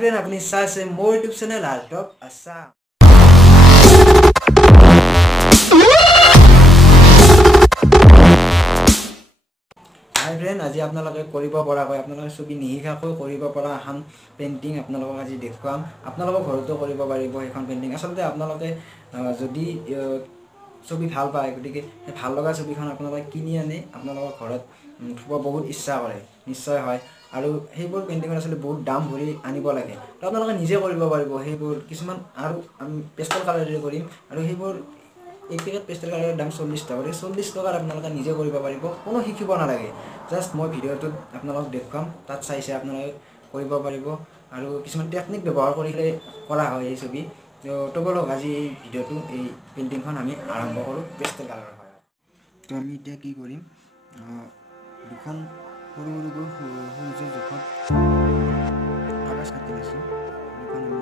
Friend, अपनी साथ से मोर यूट्यूब चैनल आर्टॉप आसाम। हाय फ्रेंड, আজি আপোনালোকে কৰিব পৰাকৈ আপোনালোকে ছবি নিহিকাকৈ কৰিব পৰা এখন পেইন্টিং আপোনালোকক আজি দেখুৱাম। আপোনালোকৰ ঘৰতো কৰিব পাৰিব এখন পেইন্টিং। আসলতে আপোনালোকে যদি ছবি ভাল পায় গতিকে ভাল লগা ছবিখন আপোনালোকে কিনি আনি আপোনালোকৰ ঘৰত থব বহুত ইচ্ছা কৰে, নিশ্চয় হয়। আৰু সেইবোৰ পেইন্টিংৰ আসলে বহুত দাম ভৰি আনিব লাগে। তো আপোনালোকে নিজে কৰিব পাৰিব সেইবোৰ। কিছুমান আৰু আমি পেষ্টেল কালাৰেৰে কৰিম আৰু সেইবোৰ एक पेकेट पेस्टेल कालारेर दाम 40 टका। 40 टकार আপোনালোকে নিজে কৰিব পাৰিব, কোনো শিকিব নালাগে। জাস্ট মই ভিডিঅ'টোত আপোনালোকক দেখুৱাম, তাত চাইছে আপোনালোকে কৰিব পাৰিব। আৰু কিছুমান টেকনিক ব্যৱহাৰ কৰিলে কৰা হয় এই ছবি। তো বলক আজি এই ভিডিঅ'টো এই পেইন্টিংখন আমি আৰম্ভ কৰোঁ পেষ্টেল কালাৰৰ হয়। তো আমি এতিয়া কি কৰিম, দুখন সৰু সৰুকৈ সূৰ্যৰ জোখত কাগজ কাটি লৈছোঁ। দুখন আমি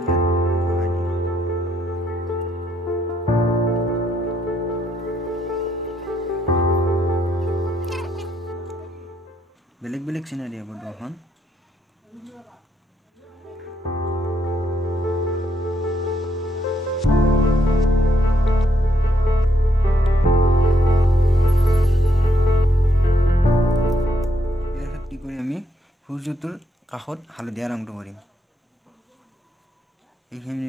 বেলেগ বেলেগ চিনাৰী হ'ব দুখন। কি কৰি আমি সূৰ্যটোৰ কাষত হালধীয়া ৰংটো কৰিম। এইখিনি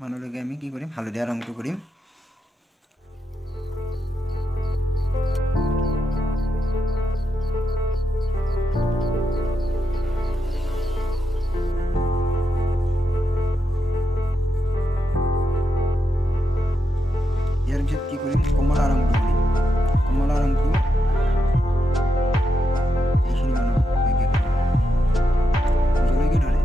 মানলৈকে আমি কি কৰিম, হালধীয়া ৰংটো কৰিম। ইয়াৰ পিছত কি কৰিম, কমলা ৰংটো কৰিম। কমলা ৰংটো এইখিনি মানলৈকে জলৈকে ধৰে।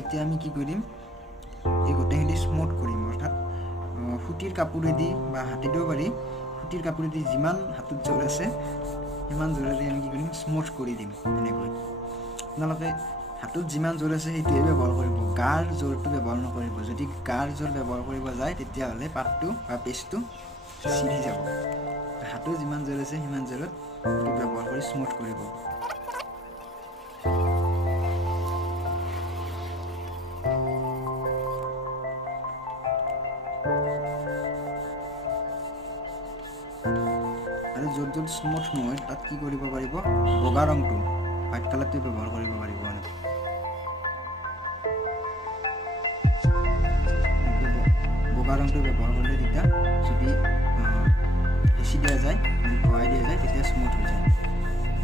এতিয়া আমি কি কৰিম, এই গোটেইখিনি স্মুথ কৰিম। অৰ্থাৎ সুতিৰ কাপোৰেদি বা হাতেদিও পাৰি, সুতিৰ কাপোৰেদি যিমান হাতত জোৰ আছে সিমান জোৰেৰে আমি কি কৰিম, স্মুথ কৰি দিম। এনেকৈ আপোনালোকে হাতত যিমান জোৰ আছে সেইটোৱে ব্যৱহাৰ কৰিব, গাৰ জোৰটো ব্যৱহাৰ নকৰিব। যদি গাৰ জোৰ ব্যৱহাৰ কৰিব যায় তেতিয়াহ'লে পাতটো বা পেজটো চিৰি যাব। হাতত যিমান জোৰ আছে সিমান জোৰত ব্যৱহাৰ কৰি স্মুথ কৰিব। আৰু য'ত য'ত স্মুথ নহয় তাত কি কৰিব পাৰিব, বগা ৰংটো, হোৱাইট কালাৰটো ব্যৱহাৰ কৰিব পাৰিব। বগা ৰংটো ব্যৱহাৰ কৰিলে তেতিয়া যদি হেঁচি দিয়া যায়, ভৰাই দিয়া যায়, তেতিয়া স্মুথ হৈ যায়।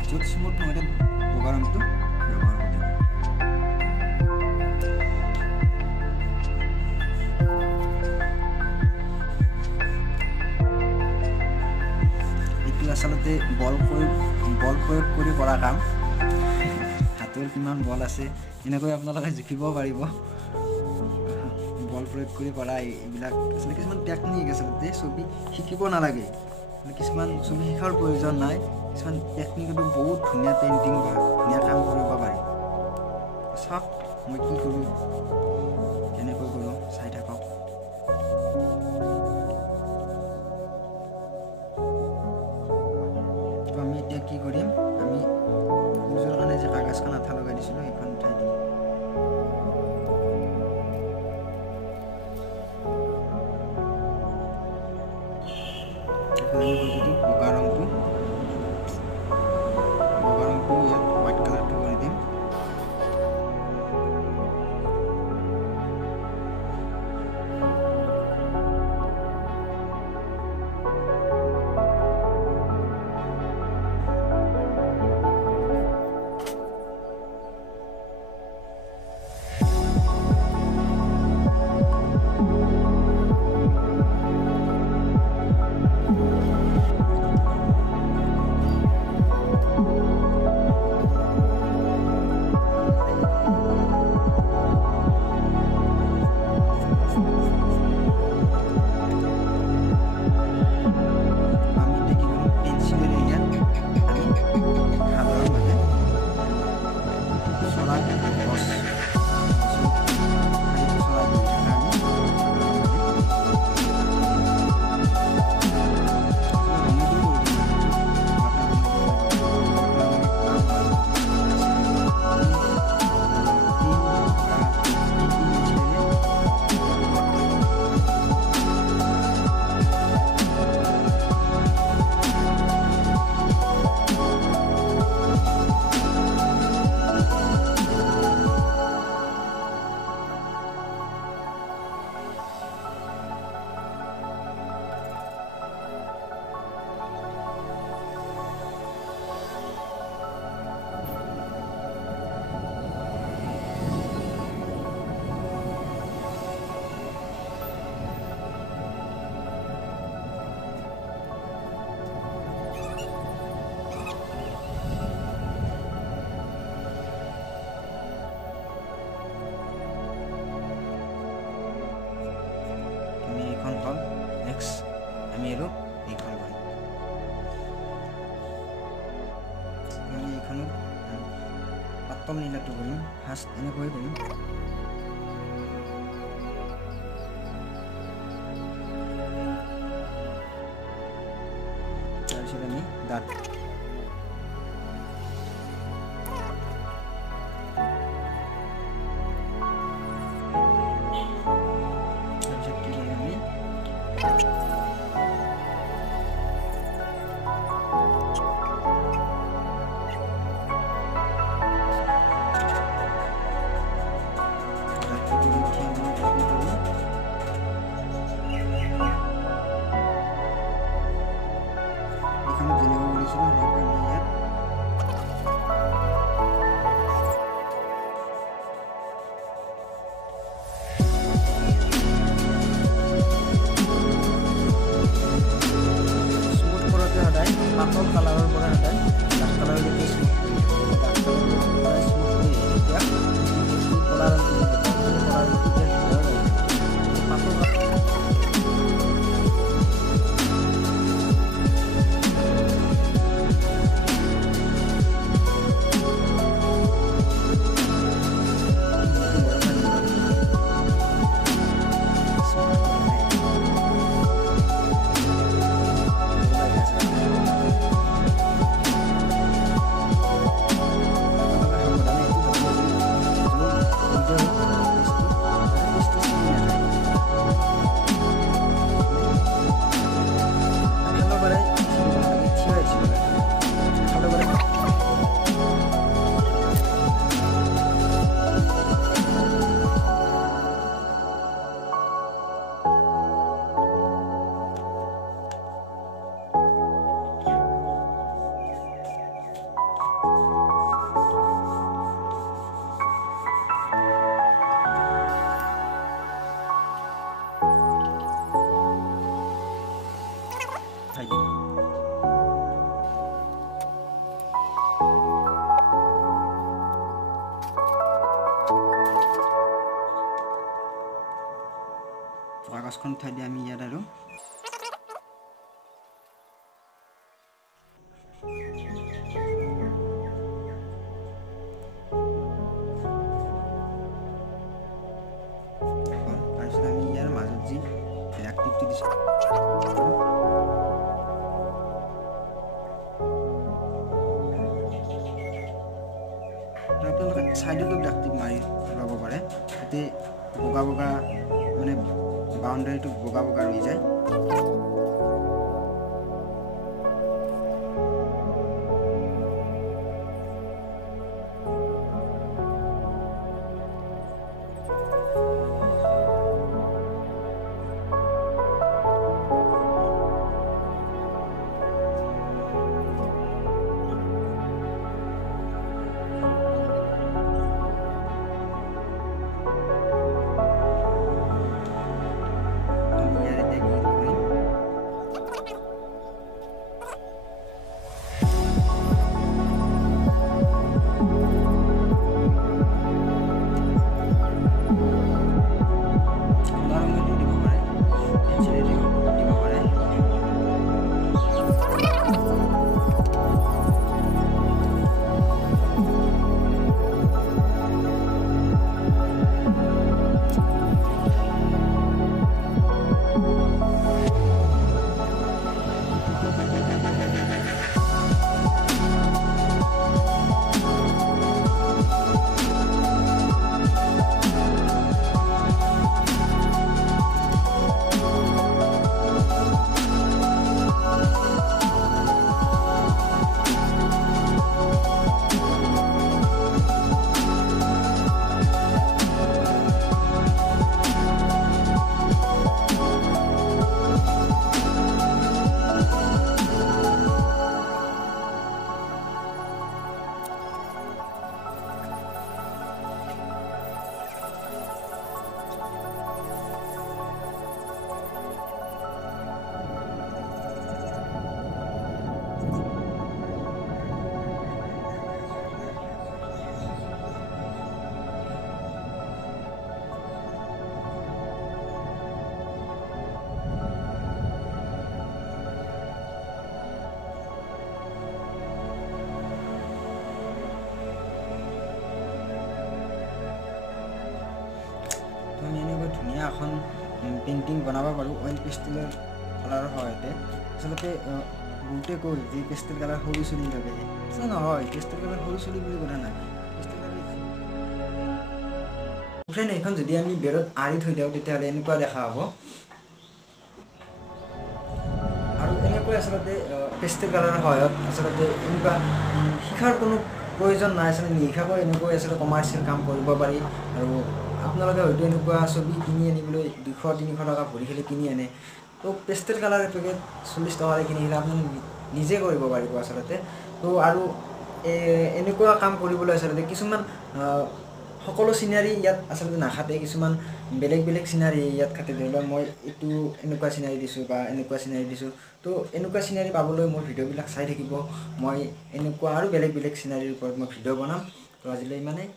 য'ত স্মুথ নহয় তাত বগা ৰংটো ব্যৱহাৰ কৰিব। আচলতে বল প্ৰয়োগ কৰি কৰা কাম। হাতৰ কিমান বল আছে এনেকৈ আপোনালোকে জুখিব পাৰিব। বল প্ৰয়োগ কৰি কৰা এইবিলাক আচলতে কিছুমান টেকনিক। আচলতে ছবি শিকিব নালাগে, কিছুমান ছবি শিকাৰ প্ৰয়োজন নাই। কিছুমান টেকনিকতো বহুত ধুনীয়া পেইণ্টিং বা ধুনীয়া কাম কৰিব পাৰি। চাওক মই কি কৰোঁ, কেনেকৈ কৰোঁ, চাই থাকক। আমি এতিয়া কি কৰিম, আমি সূৰ্যৰ কাৰণে যে কাগজখন আঠা লগাই দিছিলোঁ সেইখন উঠাই দিম। বগা ৰংটো ইয়াত হোৱাইট কালাৰটো কৰি দিম। পাতল নীলাটো কৰিম ফাৰ্ষ্ট এনেকৈ কৰিম তাৰপিছত আমি দাঁত তাৰপিছত কি কৰিম আমি পাতল কালাৰৰ পৰা সদায় ডাঠ কালাৰলৈকে স্মুথ ডাঠ কালাৰৰ পৰা স্মুথ কৰি এতিয়া কলা ৰংটো পাতল কাগজখন উঠাই দি আমি ইয়াত আৰু তাৰপিছত আমি ইয়াৰ মাজত যি ইলেক্ট্ৰিকটো দিছোঁ আপোনালোকে চাইডতো ইলেক্ট্ৰিক মাৰি ল'ব পাৰে যাতে বগা বগা মানে বাউণ্ডাৰীটো বগা বগা ৰৈ যায় পেইণ্টিং বনাব পাৰোঁ অইল পেষ্টেলৰ কালাৰৰ সহায়তে। আচলতে বহুতে কয় যে পেষ্টেল কালাৰ সৰু চুলিৰ বাবে আচলতে নহয়, পেষ্টেল কালাৰ সৰু চুলি বুলি কথা নাই। পেষ্টেল কালাৰ ফ্ৰেণ্ড এইখন যদি আমি বেৰত আঁৰি থৈ দিওঁ তেতিয়াহ'লে এনেকুৱা দেখা হ'ব। আৰু এনেকৈ আচলতে পেষ্টেল কালাৰৰ সহায়ত আচলতে এনেকুৱা শিকাৰ কোনো প্ৰয়োজন নাই। আচলতে নিশিকাকৈ এনেকৈ আচলতে কমাৰ্চিয়েল কাম কৰিব পাৰি। আৰু আপোনালোকে হয়তো এনেকুৱা ছবি কিনি আনিবলৈ 200-300 টকা ভৰি খেলি কিনি আনে। তো পেষ্টেল কালাৰ পেকেট 40 টকাৰে কিনি আহিলে আপুনি নিজে কৰিব পাৰিব আচলতে। তো আৰু এনেকুৱা কাম কৰিবলৈ আচলতে কিছুমান সকলো চিনাৰী ইয়াত আচলতে নাখাতে, কিছুমান বেলেগ বেলেগ চিনাৰী ইয়াত খাতে। ধৰি লওক মই এইটো এনেকুৱা চিনাৰী দিছোঁ বা এনেকুৱা চিনাৰী দিছোঁ। তো এনেকুৱা চিনাৰী পাবলৈ মোৰ ভিডিঅ'বিলাক চাই থাকিব। মই এনেকুৱা আৰু বেলেগ বেলেগ চিনাৰীৰ ওপৰত মই ভিডিঅ' বনাম। তো আজিলৈ ইমানেই।